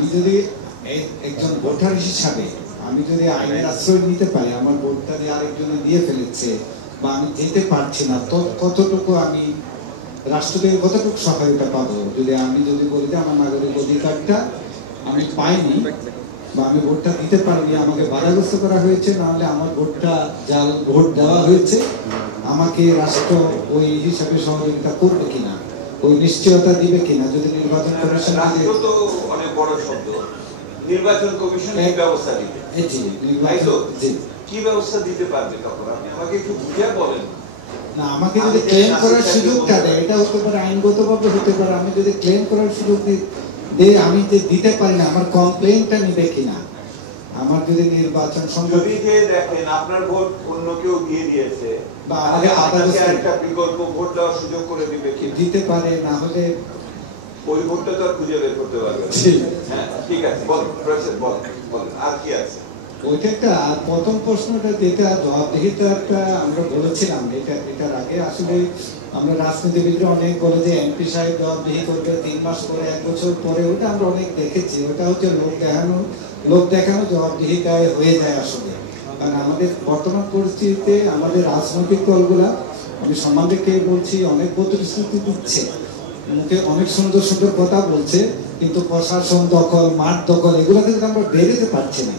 আমি যদি একজন ভোটার হিসাবে আমি যদি আইনের আশ্রয় নিতে পারি, আমার ভোটটা দিয়ে আরেকজনে দিয়ে ফেলেছে বা আমি যেতে পারছি না, তো কতটুকু আমি রাষ্ট্র থেকে কতটুকু সহায়তা পাবো? আমি যদি বলি যে আমার নাগরিক অধিকারটা আমি পাইনি বা আমি ভোটটা দিতে পারিনি, আমাকে বাধাগ্রস্ত করা হয়েছে, নাহলে আমার ভোটটা জাল ভোট দেওয়া হয়েছে, আমাকে রাষ্ট্র ওই হিসাবে সহযোগিতা করবে কিনা, ওই নিশ্চয়তা দিবে কিনা? যদি নির্বাচন কমিশন তো অনেক বড় শব্দ, নির্বাচন কমিশন এই ব্যবস্থা দিবে, কি ব্যবস্থা দিতে পারবে তখন আপনি আমাকে একটু বুঝিয়ে বলেন না। আমাকে যদি ক্লেম করার সুযোগটা দেয়, এটা হতে পারে আইনগতভাবে হতে পারে, আমি যদি ক্লেম করার সুযোগ দিই, আমি যে দিতে পারি না, আমার কমপ্লেইনটা নিবে কিনা? আমার যদি নির্বাচন যদি যে দেখেন আপনার ভোট অন্য কেউ দিয়ে দিয়েছে বা আগে আদালতে একটা বিকল্প ভোট দেওয়ার সুযোগ করে দিবে কি? দিতে পারে, না হলে ওই ভোটটা তো আর খুঁজে বের করতে পারবে। হ্যাঁ ঠিক আছে, বল বলেন আর কি আছে? ওইটা একটা। আর প্রথম প্রশ্নটা যেটা জবাবদিহিতাটা আমরা বলেছিলাম, এটার আগে আসলে আমরা রাজনীতিবিদরা অনেক বলে যে এমপি সাহেব জবাবদিহি করবে 3 মাস পরে, 1 বছর পরে, ওটা আমরা অনেক দেখেছি। ওটা হচ্ছে লোক দেখানো জবাবদিহিতায় হয়ে যায় আসলে। কারণ আমাদের বর্তমান পরিস্থিতিতে আমাদের রাজনৈতিক দলগুলা, আমি সম্মান রেখে বলছি, অনেক প্রতিশ্রুতি দিচ্ছে, মুখে অনেক সুন্দর সুন্দর কথা বলছে, কিন্তু প্রশাসন দখল, মাঠ দখল, এগুলো কিন্তু আমরা বেরোতে পারছি না।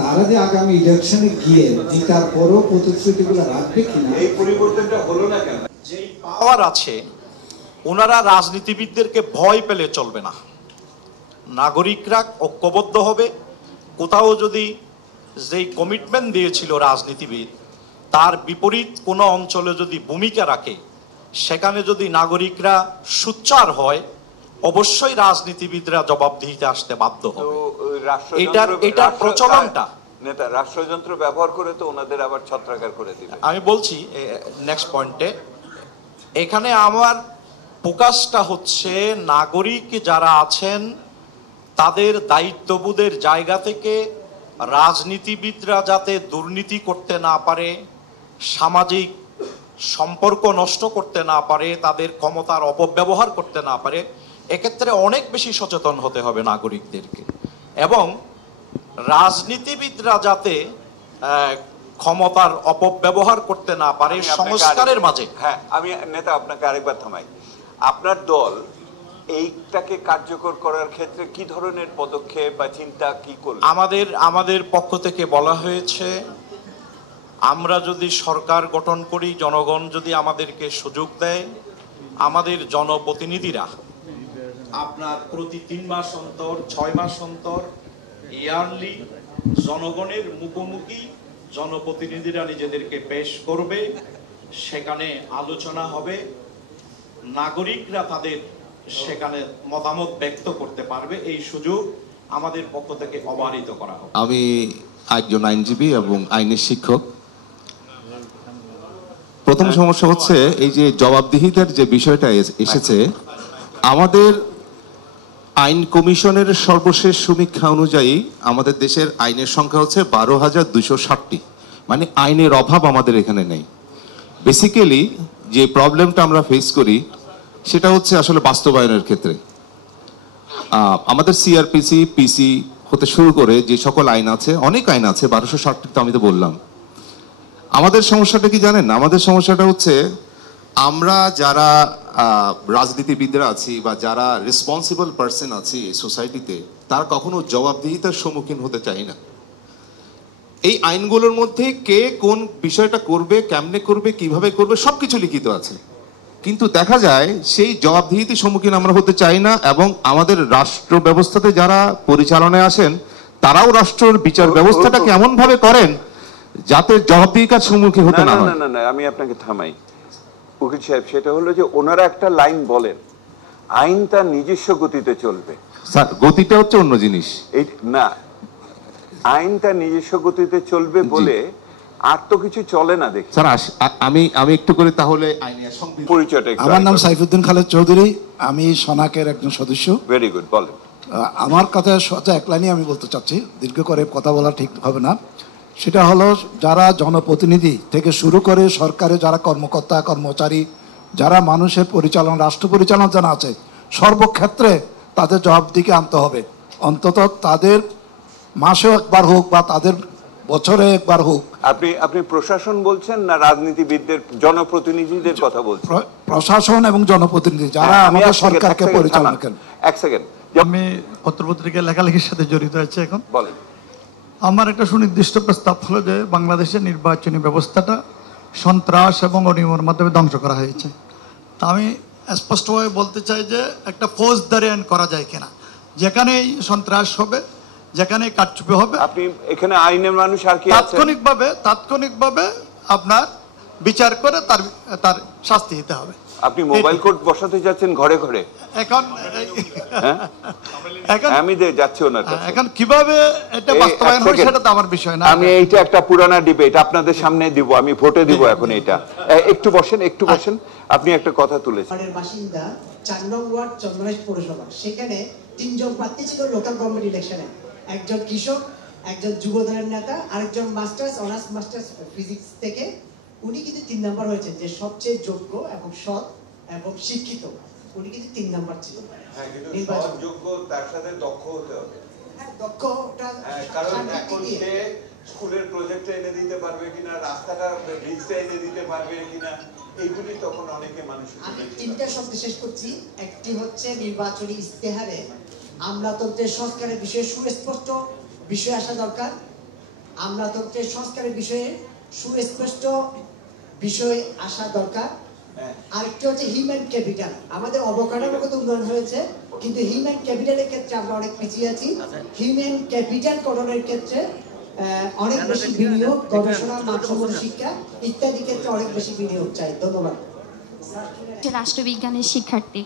তারা যে আগামী ইলেকশনে গিয়ে জিতার পরও প্রতিশ্রুতিগুলো রাখবে কিনা, এই পরিবর্তনটা হলো না কেন? যেই পাওয়ার আছে, ওনারা রাজনীতিবিদদেরকে ভয় পেলে চলবে না। নাগরিকরা ঐক্যবদ্ধ হবে। কোথাও যদি যেই কমিটমেন্ট দিয়েছিল রাজনীতিবিদ, তার বিপরীত কোনো অঞ্চলে যদি ভূমিকা রাখে, সেখানে যদি নাগরিকরা সোচ্চার হয়, অবশ্যই রাজনীতিবিদরা জবাবদিহিতে আসতে বাধ্য হবে। এটার প্রচলনটা নেতা রাষ্ট্রযন্ত্র ব্যবহার করে তো ওনাদের আবার ছত্রাকার করে দিবে। আমি বলছি নেক্সট পয়েন্টে, এখানে আমার ফোকাসটা হচ্ছে নাগরিক যারা আছেন তাদের দায়িত্ববোধের জায়গা থেকে রাজনীতিবিদরা যাতে দুর্নীতি করতে না পারে, সামাজিক সম্পর্ক নষ্ট করতে না পারে, তাদের ক্ষমতার অপব্যবহার করতে না পারে, এক্ষেত্রে অনেক বেশি সচেতন হতে হবে নাগরিকদেরকে। এবং রাজনীতিবিদরা যাতে ক্ষমতার অপব্যবহার করতে না পারে সংস্কারের মাঝে। হ্যাঁ, আমি নেতা আপনাকে আরেকবার থামাই। আপনার দল এইটাকে কার্যকর করার ক্ষেত্রে কি ধরনের পদক্ষেপ বা চিন্তা কি করবে? আমাদের পক্ষ থেকে বলা হয়েছে, আমরা যদি সরকার গঠন করি, জনগণ যদি আমাদেরকে সুযোগ দেয়, আমাদের জনপ্রতিনিধিরা আপনার প্রতি 3 মাস অন্তর, 6 মাস অন্তর, ইয়ারলি জনগণের মুখোমুখি জনপ্রতিনিধিরা নিজেদেরকে পেশ করবে, সেখানে আলোচনা হবে, নাগরিকরা তাদের সেখানে মতামত ব্যক্ত করতে পারবে। এই সুযোগ আমাদের পক্ষ থেকে অবারিত করা হবে। আমি একজন আইনজীবী এবং আইনের শিক্ষক। প্রথম সমস্যা হচ্ছে এই যে জবাবদিহিতার যে বিষয়টা এসেছে, আমাদের আইন কমিশনের সর্বশেষ সমীক্ষা অনুযায়ী আমাদের দেশের আইনের সংখ্যা হচ্ছে 12,260টি। মানে আইনের অভাব আমাদের এখানে নেই। বেসিক্যালি যে প্রবলেমটা আমরা ফেস করি সেটা হচ্ছে আসলে বাস্তবায়নের ক্ষেত্রে। আমাদের সিআরপিসি, পিসি হতে শুরু করে যে সকল আইন আছে, অনেক আইন আছে, 1260টি তো আমি তো বললাম। আমাদের সমস্যাটা কি জানেন? আমাদের সমস্যাটা হচ্ছে আমরা যারা রাজনীতিবিদরা আছি বা যারা রেসপন্সিবল পার্সন আছি সোসাইটিতে, তারা কখনো জবাবদিহিতার সম্মুখীন হতে চাই না। এই আইনগুলোর মধ্যে কে কোন বিষয়টা করবে, কেমনে করবে, কিভাবে করবে, সবকিছু লিখিত আছে, কিন্তু দেখা যায় সেই জবাবদিহিতার সম্মুখীন আমরা হতে চাই না। এবং আমাদের রাষ্ট্র ব্যবস্থাতে যারা পরিচালনায় আসেন, তারাও রাষ্ট্রের বিচার ব্যবস্থাটাকে এমন ভাবে করেন যাতে জবাবদিহিতার সম্মুখীন হতে না হয়। না, আমি আপনাকে থামাই উকিল সাহেব। সেটা হলো যে ওনারা একটা লাইন বলেন, আইন তার নিজস্ব গতিতে চলবে। স্যার, গতিটা হচ্ছে অন্য জিনিস। এই না, আইন তার নিজস্ব গতিতে চলবে বলে আর তো কিছু চলে না। দেখি স্যার, আমি একটু করে তাহলে পরিচয়টা। আমার নাম সাইফুদ্দিন খালেদ চৌধুরী, আমি সনাকের একজন সদস্য। ভেরি গুড, বলেন। আমার কথা এক লাইনে আমি বলতে চাচ্ছি, দীর্ঘ করে কথা বলা ঠিক হবে না। সেটা হলো, যারা জনপ্রতিনিধি থেকে শুরু করে সরকারে যারা কর্মকর্তা কর্মচারী, যারা মানুষের পরিচালনা, রাষ্ট্র পরিচালনা যারা আছে, সর্বক্ষেত্রে তাদের জবাবদিহিকে আনতে হবে। অন্তত তাদের মাসে একবার হোক বা তাদের বছরে একবার হোক। আপনি প্রশাসন বলছেন না রাজনীতিবিদদের, জনপ্রতিনিধিদের কথা বলছেন? প্রশাসন এবং জনপ্রতিনিধি যারা আমাদের সরকারকে পরিচালনা করেন। এক সেকেন্ড, আমি পত্রপত্রিকায় লেখালেখির সাথে জড়িত আছে এখন। বলেন। আমার একটা সুনির্দিষ্ট প্রস্তাব হলো যে বাংলাদেশের নির্বাচনী ব্যবস্থাটা সন্ত্রাস এবং অনিয়মের মাধ্যমে ধ্বংস করা হয়েছে। তা আমি স্পষ্টভাবে বলতে চাই যে একটা ফৌজদারি আইন করা যায় কিনা, যেখানেই সন্ত্রাস হবে, যেখানে কারচুপি হবে, আপনি এখানে আইনের মানুষ আর কি আছে, তাৎক্ষণিকভাবে আপনার বিচার করে তার শাস্তি দিতে হবে। আপনি মোবাইল কোর্ট বসাতে যাচ্ছেন ঘরে ঘরে এখন আমি যাচ্ছি ওনার কাছে। এখন কিভাবে এটা বাস্তবায়ন হবে সেটা তো আমার বিষয় না। আমি এইটা একটা পুরানা ডিবেট আপনাদের সামনে দিব, আমি ভোটে দিব এখন। এটা একটু বসেন, আপনি একটা কথা তুলেছেন। বাসিন্দা 4 নং ওয়ার্ড চন্দ্রনাইশ পৌরসভা, সেখানে 3 জন প্রার্থী ছিল লোকাল গভর্নমেন্ট ইলেকশনে। একজন কৃষক, একজন যুবদলের নেতা, আরেকজন অনার্স মাস্টার্স ফিজিক্স থেকে। উনি কিন্তু 3 নাম্বার হয়েছেন, যে সবচেয়ে যোগ্য এবং সৎ এবং শিক্ষিত। উনি কিন্তু 3 নাম্বার ছিল। হ্যাঁ, কিন্তু যোগ্য তার সাথে দক্ষ হতে হবে। হ্যাঁ, দক্ষটা, কারণ এখন সে স্কুলের প্রজেক্ট এনে দিতে পারবে কিনা, রাস্তাটা ব্রিজটা এনে দিতে পারবে কিনা, এইগুলি তখন অনেকে মানুষ। আমি 3টা শব্দ শেষ করছি। একটি হচ্ছে নির্বাচনী ইস্তেহারে আমলাতন্ত্রের সংস্কারের বিষয়ে সুস্পষ্ট বিষয় আসা দরকার। আমলাতন্ত্রের সংস্কারের বিষয়ে সুস্পষ্ট বিষয় আসা দরকার। আরেকটি হচ্ছে হিউম্যান ক্যাপিটাল। আমাদের অবকাঠামোগত উন্নয়ন হয়েছে, কিন্তু হিউম্যান ক্যাপিটালের ক্ষেত্রে আমরা অনেক পিছিয়ে আছি। হিউম্যান ক্যাপিটাল গঠনের ক্ষেত্রে অনেক বেশি বিনিয়োগ, গবেষণা, মানসম্মত শিক্ষা ইত্যাদি ক্ষেত্রে অনেক বেশি বিনিয়োগ চাই। ধন্যবাদ। রাষ্ট্রবিজ্ঞানের শিক্ষার্থী।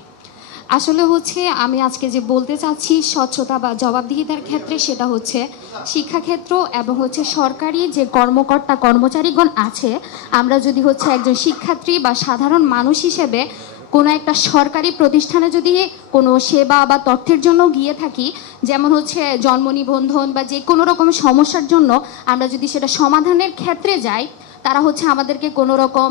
আসলে হচ্ছে আমি আজকে যে বলতে চাচ্ছি স্বচ্ছতা বা জবাবদিহিতার ক্ষেত্রে, সেটা হচ্ছে শিক্ষাক্ষেত্র এবং হচ্ছে সরকারি যে কর্মকর্তা কর্মচারীগণ আছে, আমরা যদি হচ্ছে একজন শিক্ষার্থী বা সাধারণ মানুষ হিসেবে কোনো একটা সরকারি প্রতিষ্ঠানে যদি কোনো সেবা বা তথ্যের জন্য গিয়ে থাকি, যেমন হচ্ছে জন্ম নিবন্ধন বা যে কোনো রকম সমস্যার জন্য আমরা যদি সেটা সমাধানের ক্ষেত্রে যাই, তারা হচ্ছে আমাদেরকে কোনো রকম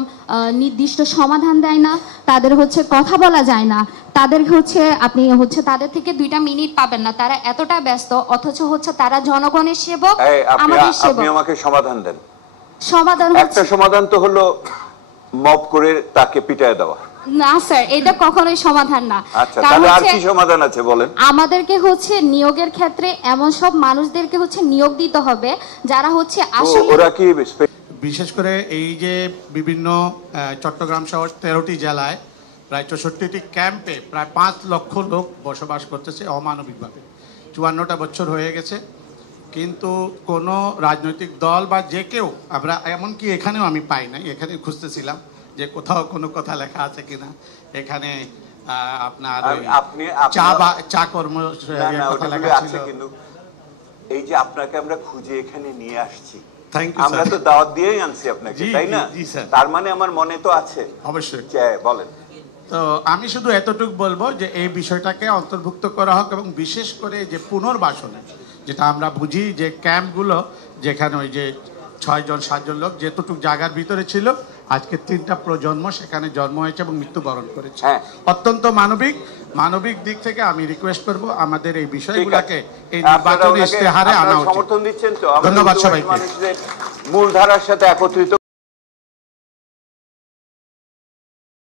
নির্দিষ্ট সমাধান দেয় না, তাদের হচ্ছে কথা বলা যায় না, তাদের হচ্ছে আপনি হচ্ছে তাদের থেকে 2টা মিনিট পাবেন না, তারা এতটা ব্যস্ত, অথচ হচ্ছে তারা জনগণের সেবক, আমাদের সেবক। আপনি আমাকে সমাধান দেন। সমাধান একটা সমাধান তো হলো মব করে তাকে পিটায় দেওয়া। না স্যার, এটা কখনোই সমাধান না। আচ্ছা, তাহলে আর কি সমাধান আছে বলেন? আমাদেরকে হচ্ছে নিয়োগের ক্ষেত্রে এমন সব মানুষদেরকে হচ্ছে নিয়োগ দিতে হবে যারা হচ্ছে আসলে, ওরা কি বিশেষ করে এই যে বিভিন্ন চট্টগ্রাম শহর 13টি জেলায় প্রায় 64টি ক্যাম্পে প্রায় 5 লক্ষ লোক বসবাস করতেছে অমানবিকভাবে। 54টা বছর হয়ে গেছে, কিন্তু কোনো রাজনৈতিক দল বা যে কেউ, আমরা এমনকি এখানেও আমি পাই নাই, এখানে খুঁজতেছিলাম যে কোথাও কোনো কথা লেখা আছে কিনা এখানে আপনার চা কর্ম কথা লেখা ছিল। কিন্তু এই যে আপনাকে আমরা খুঁজে এখানে নিয়ে আসছি, আমরা তো দাওয়াত দিয়েই আনছি আপনাকে, তাই না? তার মানে আমার মনে তো আছে। অবশ্যই। বলেন। তো আমি শুধু এতটুকু বলবো যে এই বিষয়টাকে অন্তর্ভুক্ত করা হোক, এবং বিশেষ করে যে পুনর্বাসনে, যেটা আমরা বুঝি যে ক্যাম্পগুলো, যেখানে ওই যে 6 জন 7 জন লোক যেতটুকু জায়গার ভিতরে ছিল, আজকে 3টা প্রজন্ম সেখানে জন্ম হয়েছে এবং মৃত্যুবরণ করেছে। অত্যন্ত মানবিক দিক থেকে আমি রিকোয়েস্ট করব আমাদের এই বিষয়গুলোকে এই নির্বাচনী ইশতেহারে আনা উচিত। সমর্থন দিচ্ছেন তো? ধন্যবাদ সবাইকে। মূলধারার সাথে একত্রিত